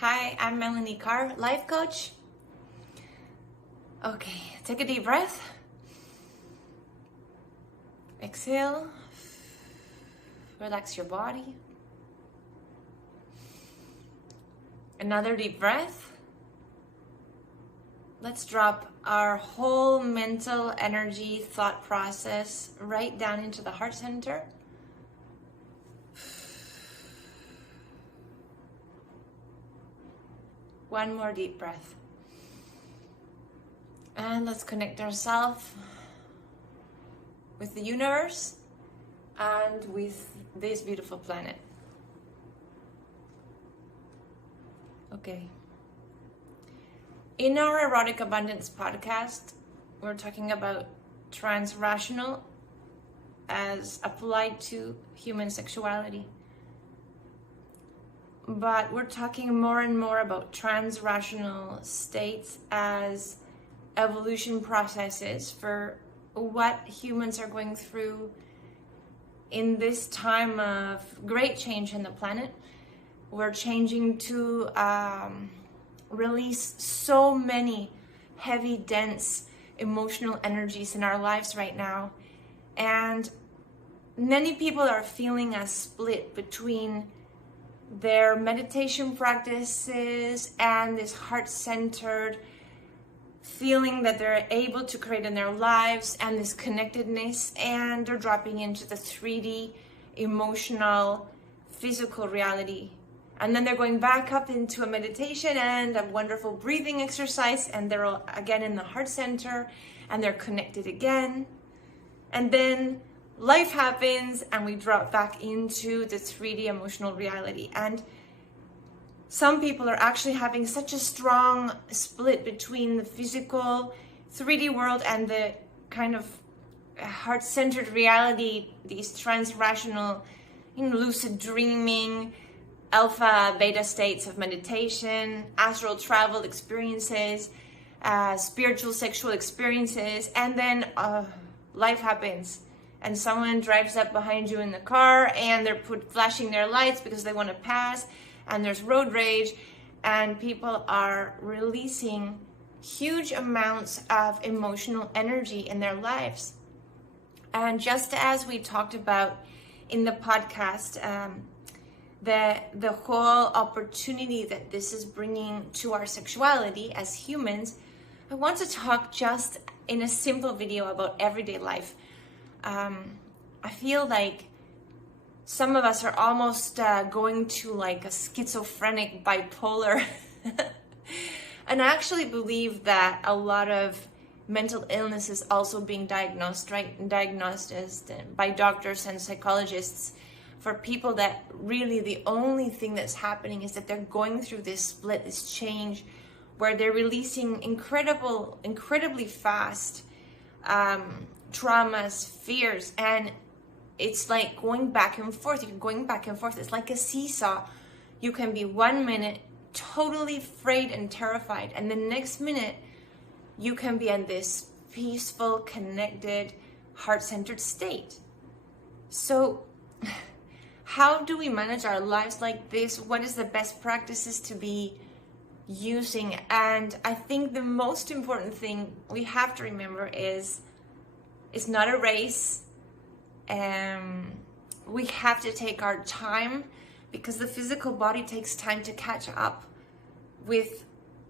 Hi, I'm Melanie Carr, life coach. Okay, take a deep breath. Exhale. Relax your body. Another deep breath. Let's drop our whole mental energy thought process right down into the heart center. One more deep breath. And let's connect ourselves with the universe and with this beautiful planet. Okay. In our Erotic Abundance podcast, we're talking about transrational as applied to human sexuality. But we're talking more and more about transrational states as evolution processes for what humans are going through in this time of great change in the planet. We're changing to release so many heavy, dense emotional energies in our lives right now. And many people are feeling a split between their meditation practices and this heart-centered feeling that they're able to create in their lives and this connectedness, and they're dropping into the 3D emotional physical reality. And then they're going back up into a meditation and a wonderful breathing exercise, and they're all again in the heart center and they're connected again. And then life happens and we drop back into the 3D emotional reality. And some people are actually having such a strong split between the physical 3D world and the kind of heart-centered reality, these transrational, lucid dreaming, alpha, beta states of meditation, astral travel experiences, spiritual sexual experiences, and then life happens. And someone drives up behind you in the car and they're flashing their lights because they want to pass, and there's road rage, and people are releasing huge amounts of emotional energy in their lives. And just as we talked about in the podcast, the whole opportunity that this is bringing to our sexuality as humans, I want to talk just in a simple video about everyday life. I feel like some of us are almost going to like a schizophrenic, bipolar. And I actually believe that a lot of mental illness is also being diagnosed, right? Diagnosed by doctors and psychologists for people that really the only thing that's happening is that they're going through this split, this change, where they're releasing incredibly fast traumas, fears, and it's like going back and forth. You're going back and forth. It's like a seesaw. You can be 1 minute totally afraid and terrified, and the next minute you can be in this peaceful, connected, heart-centered state. So how do we manage our lives like this? What is the best practices to be using? And I think the most important thing we have to remember is it's not a race. We have to take our time, because the physical body takes time to catch up with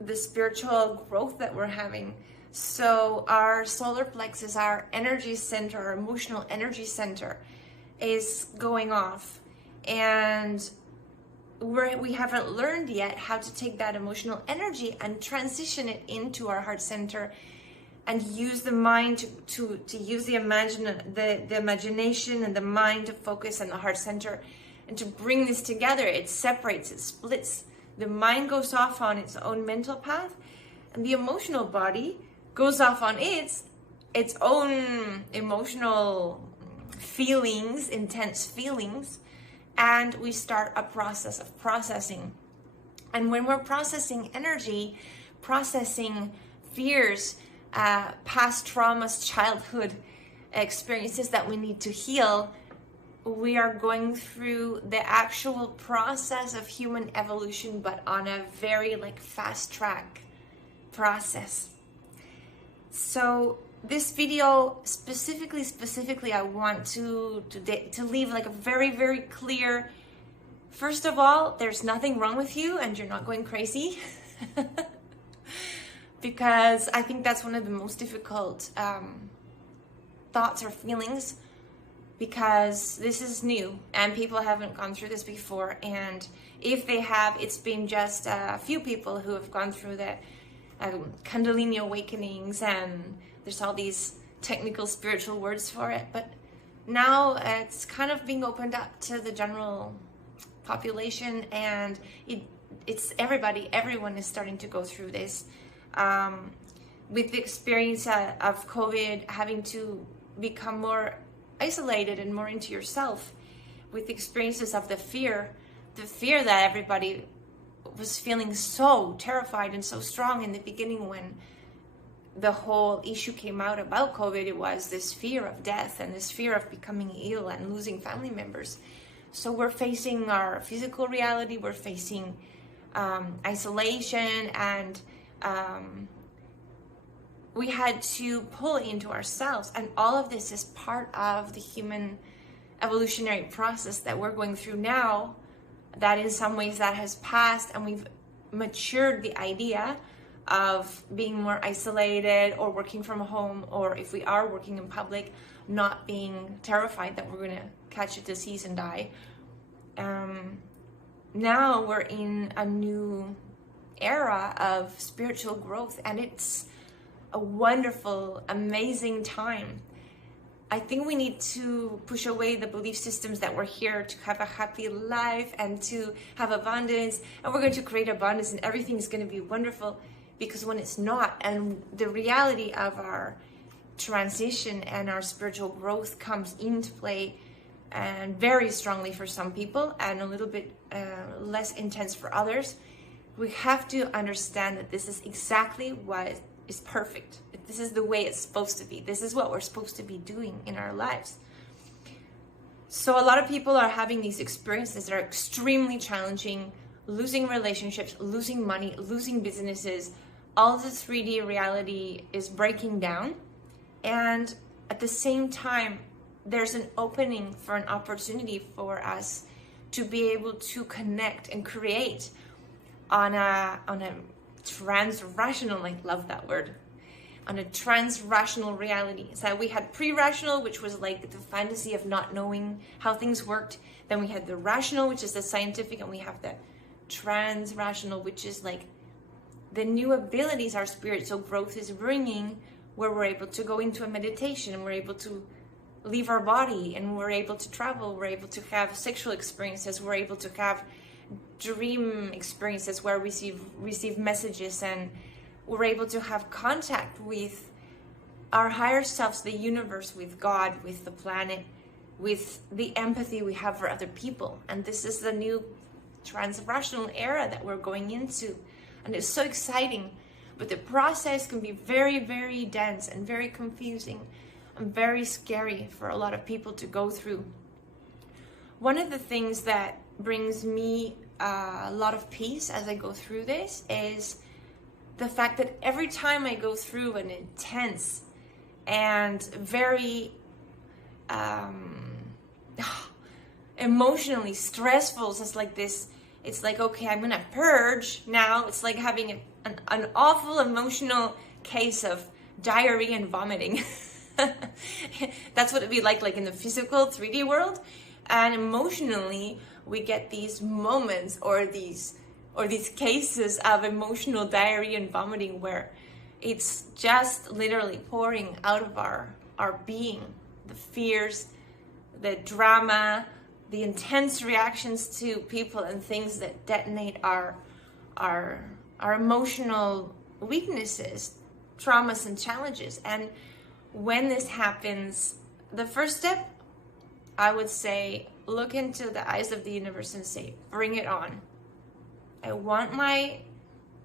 the spiritual growth that we're having. So our solar plexus, our energy center, our emotional energy center is going off, and we haven't learned yet how to take that emotional energy and transition it into our heart center and use the mind to use the imagination and the mind to focus on the heart center and to bring this together. It separates, it splits. The mind goes off on its own mental path, and the emotional body goes off on its own emotional feelings, intense feelings, and we start a process of processing. And when we're processing energy, processing fears, past traumas, childhood experiences that we need to heal, we are going through the actual process of human evolution, but on a very fast track process. So this video specifically, I want to leave a very, very clear. First of all, there's nothing wrong with you and you're not going crazy. Because I think that's one of the most difficult thoughts or feelings, because this is new and people haven't gone through this before. And if they have, it's been just a few people who have gone through the Kundalini awakenings, and there's all these technical spiritual words for it. But now it's kind of being opened up to the general population, and it's everyone is starting to go through this. With the experience of COVID, having to become more isolated and more into yourself, with the experiences of the fear that everybody was feeling so terrified and so strong in the beginning when the whole issue came out about COVID. It was this fear of death and this fear of becoming ill and losing family members. So we're facing our physical reality, we're facing isolation, and we had to pull into ourselves. And all of this is part of the human evolutionary process that we're going through now, that in some ways that has passed, and we've matured the idea of being more isolated or working from home, or if we are working in public, not being terrified that we're going to catch a disease and die. Now we're in a new era of spiritual growth, and it's a wonderful, amazing time. I think we need to push away the belief systems that we're here to have a happy life and to have abundance, and we're going to create abundance and everything is going to be wonderful, because when it's not, and the reality of our transition and our spiritual growth comes into play, and very strongly for some people and a little bit less intense for others, we have to understand that this is exactly what is perfect. This is the way it's supposed to be. This is what we're supposed to be doing in our lives. So a lot of people are having these experiences that are extremely challenging, losing relationships, losing money, losing businesses. All the 3D reality is breaking down. And at the same time, there's an opening for an opportunity for us to be able to connect and create on a trans-rational, I love that word, on a trans-rational reality. So we had pre-rational, which was like the fantasy of not knowing how things worked. Then we had the rational, which is the scientific, and we have the trans-rational, which is like the new abilities our spiritual growth is bringing, where we're able to go into a meditation, and we're able to leave our body, and we're able to travel, we're able to have sexual experiences, we're able to have dream experiences where we receive messages, and we're able to have contact with our higher selves, the universe, with God, with the planet, with the empathy we have for other people. And this is the new trans-rational era that we're going into, and it's so exciting. But the process can be very, very dense and very confusing and very scary for a lot of people to go through. One of the things that brings me a lot of peace as I go through this is the fact that every time I go through an intense and very emotionally stressful, so it's like this, it's like, okay, I'm gonna purge now. It's like having an awful emotional case of diarrhea and vomiting. That's what it'd be like in the physical 3D world. And emotionally, we get these moments or these cases of emotional diarrhea and vomiting where it's just literally pouring out of our being. The fears, the drama, the intense reactions to people and things that detonate our emotional weaknesses, traumas, and challenges. And when this happens, the first step, I would say, look into the eyes of the universe and say, bring it on. I want my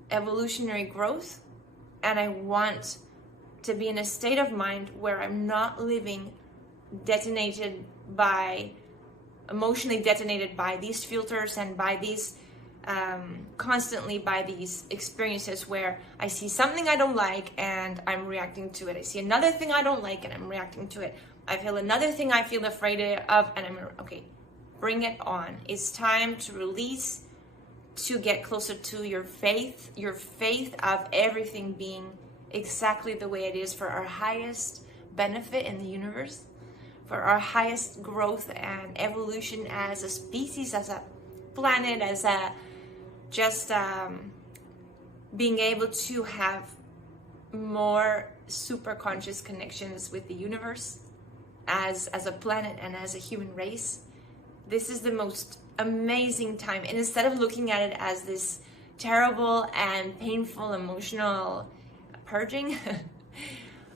evolutionary growth, and I want to be in a state of mind where I'm not living detonated by emotionally detonated by these filters and by these constantly by these experiences where I see something I don't like and I'm reacting to it. I see another thing I don't like and I'm reacting to it. I feel another thing I feel afraid of and I'm okay. Bring it on. It's time to release, to get closer to your faith of everything being exactly the way it is for our highest benefit in the universe, for our highest growth and evolution as a species, as a planet, as a just being able to have more super conscious connections with the universe as a planet and as a human race. This is the most amazing time. And instead of looking at it as this terrible and painful emotional purging,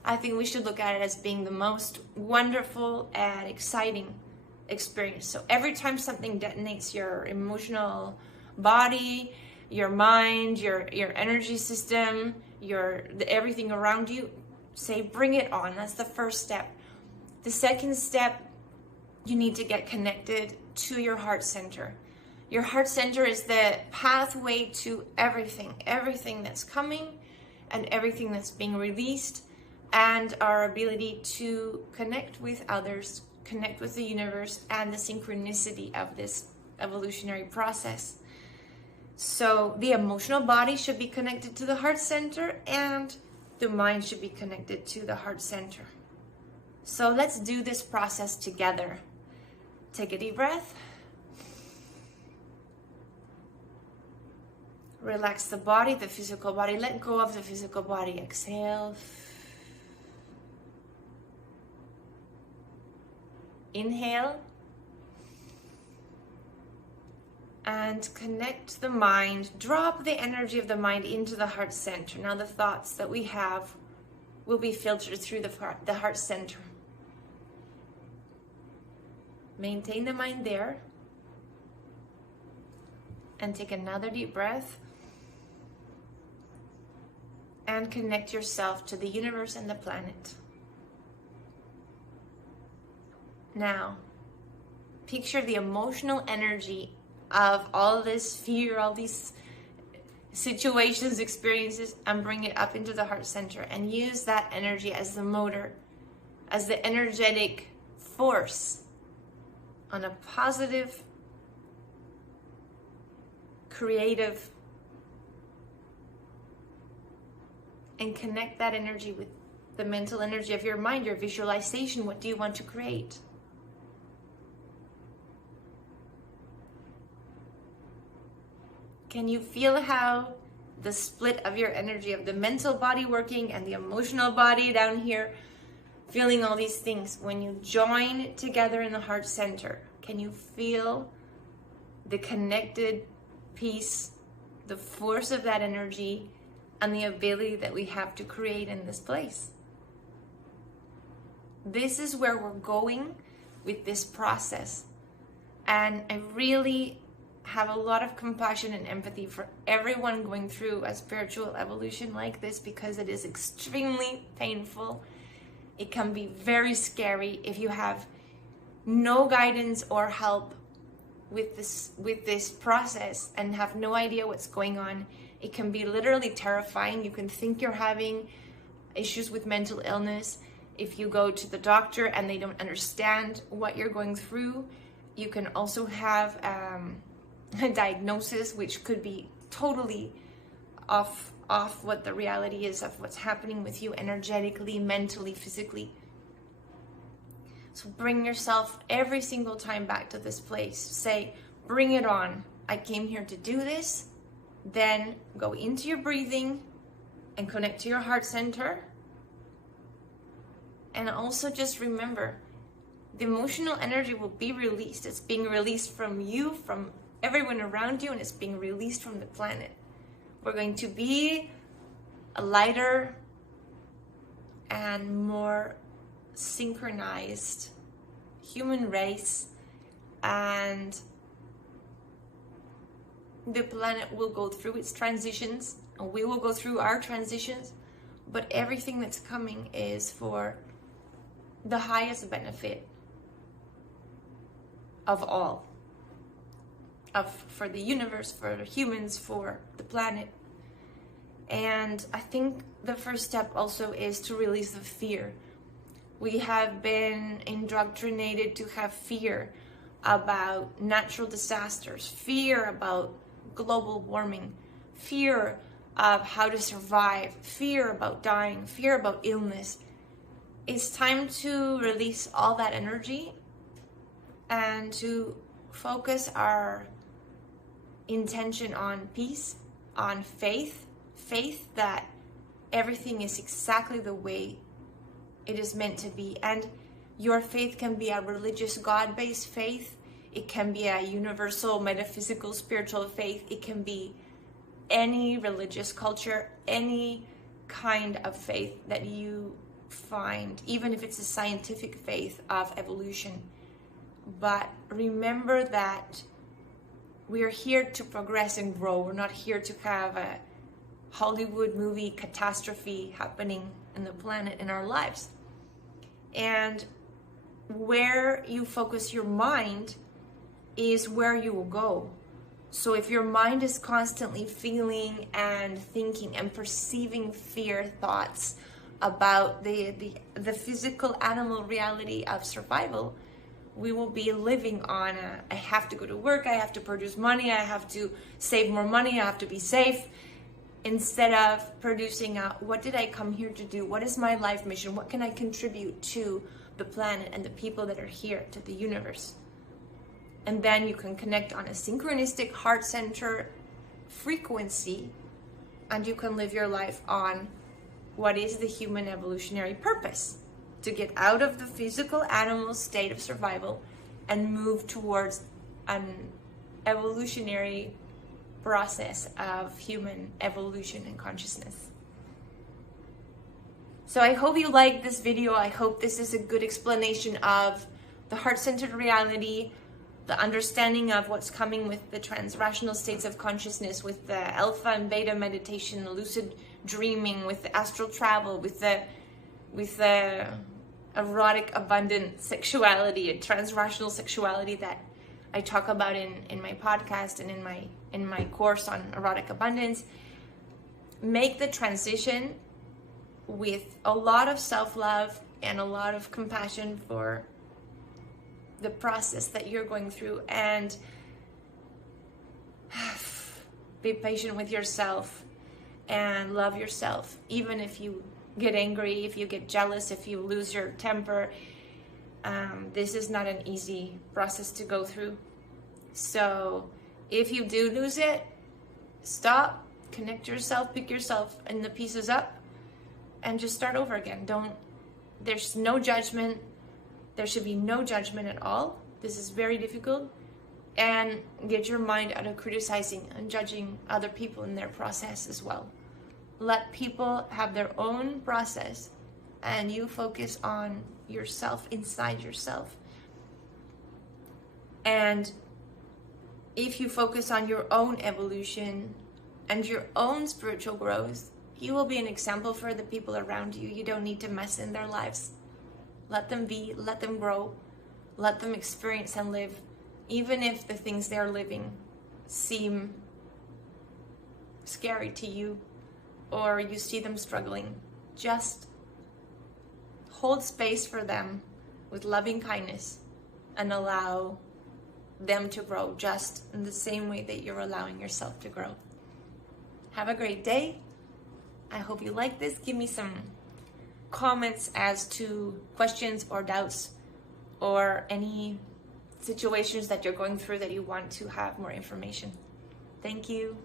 I think we should look at it as being the most wonderful and exciting experience. So every time something detonates your emotional body, your mind, your energy system, everything around you, say bring it on. That's the first step. The second step, you need to get connected to your heart center. Your heart center is the pathway to everything that's coming and everything that's being released, and our ability to connect with others, connect with the universe, and the synchronicity of this evolutionary process. So the emotional body should be connected to the heart center, and the mind should be connected to the heart center. So let's do this process together. Take a deep breath. Relax the body, the physical body. Let go of the physical body. Exhale. Inhale. And connect the mind. Drop the energy of the mind into the heart center. Now the thoughts that we have will be filtered through the heart center. Maintain the mind there. And take another deep breath. And connect yourself to the universe and the planet. Now, picture the emotional energy of all this fear, all these situations, experiences, and bring it up into the heart center and use that energy as the motor, as the energetic force on a positive, creative, and connect that energy with the mental energy of your mind, your visualization. What do you want to create? Can you feel how the split of your energy of the mental body working and the emotional body down here, feeling all these things, when you join together in the heart center, can you feel the connected piece, the force of that energy, and the ability that we have to create in this place? This is where we're going with this process. And I really have a lot of compassion and empathy for everyone going through a spiritual evolution like this, because it is extremely painful. It can be very scary if you have no guidance or help with this process and have no idea what's going on. It can be literally terrifying. You can think you're having issues with mental illness. If you go to the doctor and they don't understand what you're going through, you can also have a diagnosis which could be totally off what the reality is of what's happening with you energetically, mentally, physically. So bring yourself every single time back to this place. Say, bring it on. I came here to do this. Then go into your breathing and connect to your heart center. And also just remember, the emotional energy will be released. It's being released from you, from everyone around you, and it's being released from the planet. We're going to be a lighter and more synchronized human race, and the planet will go through its transitions, and we will go through our transitions, but everything that's coming is for the highest benefit of all, for the universe, for humans, for the planet. And I think the first step also is to release the fear. We have been indoctrinated to have fear about natural disasters, fear about global warming, fear of how to survive, fear about dying, fear about illness. It's time to release all that energy and to focus our intention on peace, on faith that everything is exactly the way it is meant to be. And your faith can be a religious God-based faith. It can be a universal metaphysical spiritual faith. It can be any religious culture, any kind of faith that you find, even if it's a scientific faith of evolution. But remember that we are here to progress and grow. We're not here to have a Hollywood movie catastrophe happening in the planet, in our lives. And where you focus your mind is where you will go. So if your mind is constantly feeling and thinking and perceiving fear thoughts about the physical animal reality of survival, we will be living on I have to go to work, I have to produce money, I have to save more money, I have to be safe, instead of producing what did I come here to do? What is my life mission? What can I contribute to the planet and the people that are here, to the universe? And then you can connect on a synchronistic heart center frequency, and you can live your life on what is the human evolutionary purpose: to get out of the physical animal state of survival and move towards an evolutionary process of human evolution and consciousness. So I hope you like this video. I hope this is a good explanation of the heart-centered reality, the understanding of what's coming with the transrational states of consciousness, with the alpha and beta meditation, lucid dreaming, with the astral travel, with the erotic abundant sexuality and transrational sexuality that I talk about in my podcast and in my course on erotic abundance. Make the transition with a lot of self-love and a lot of compassion for the process that you're going through, and be patient with yourself and love yourself. Even if you get angry, if you get jealous, if you lose your temper, this is not an easy process to go through. So if you do lose it, stop, connect yourself, pick yourself and the pieces up, and just start over again. There's no judgment. There should be no judgment at all. This is very difficult. And get your mind out of criticizing and judging other people in their process as well. Let people have their own process, and you focus on yourself, inside yourself. And if you focus on your own evolution and your own spiritual growth, you will be an example for the people around you. You don't need to mess in their lives. Let them be, let them grow, let them experience and live, even if the things they're living seem scary to you or you see them struggling. Just hold space for them with loving kindness and allow them to grow just in the same way that you're allowing yourself to grow. Have a great day. I hope you like this. Give me some comments as to questions or doubts or any situations that you're going through that you want to have more information. Thank you.